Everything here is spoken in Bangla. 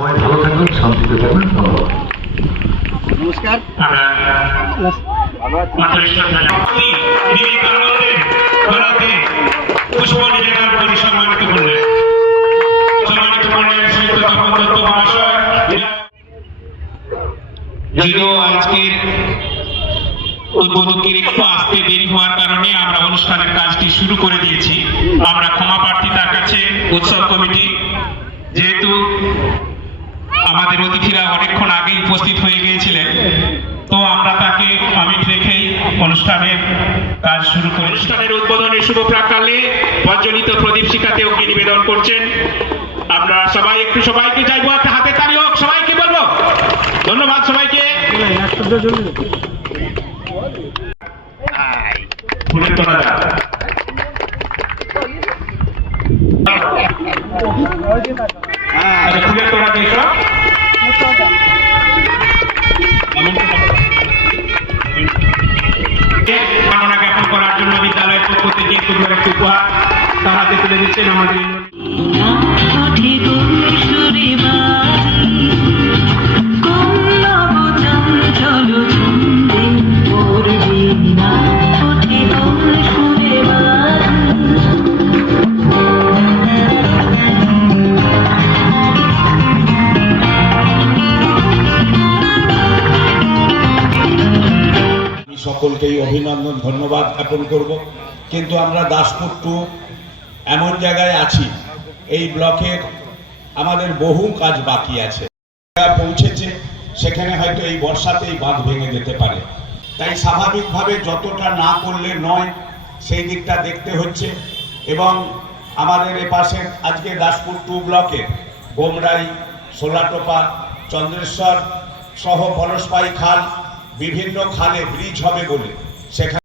সবাই ভালো থাকুন, শান্তিতে থাকুন। ধন্যবাদ। নমস্কার। যদিও আজকের উদ্বোধকের একটু আসতে দেরি হওয়ার কারণে আমরা অনুষ্ঠানের কাজটি শুরু করে দিয়েছি। আমরা ক্ষমা প্রার্থী তার কাছে, উৎসব কমিটি, যেহেতু আমাদের অতিথিরা অনেকক্ষণ আগেই উপস্থিত হয়ে গিয়েছিলেন, তো আমরা তাকে কমিট রেখেই অনুষ্ঠানের কাজ শুরু করি। অনুষ্ঠানের উদ্বোধনের শুভ প্রাক্কালে প্রজ্বলিত প্রদীপ শিখাতে ওকে নিবেদন করছেন। আমরা সবাই একটু সবাইকে চাইবো একটা হাতে তালি হোক, সবাইকে বলবো ধন্যবাদ সবাইকে। ফুলের তোলা যাক। ফুলের তোলা দিয়েছ কামনা জ্ঞাপন করার জন্য বিদ্যালয়ের পক্ষ থেকে সুন্দর একটি উপহার তার হাতে তুলে দিচ্ছেন আমাদের সকলকেই অভিনন্দন, ধন্যবাদ জ্ঞাপন করব। কিন্তু আমরা দাসপুর টু এমন জায়গায় আছি, এই ব্লকের আমাদের বহু কাজ বাকি আছে। পৌঁছেছে সেখানে হয়তো এই বর্ষাতেই বাঁধ ভেঙে যেতে পারে, তাই স্বাভাবিকভাবে যতটা না করলে নয় সেই দিকটা দেখতে হচ্ছে। এবং আমাদের এপাশে আজকে দাসপুর টু ব্লকে গোমরাই, সোলাটোপা, চন্দ্রেশ্বর সহ পরশপাই খাল, বিভিন্ন খালে ব্রিজ হবে বলে সেখানে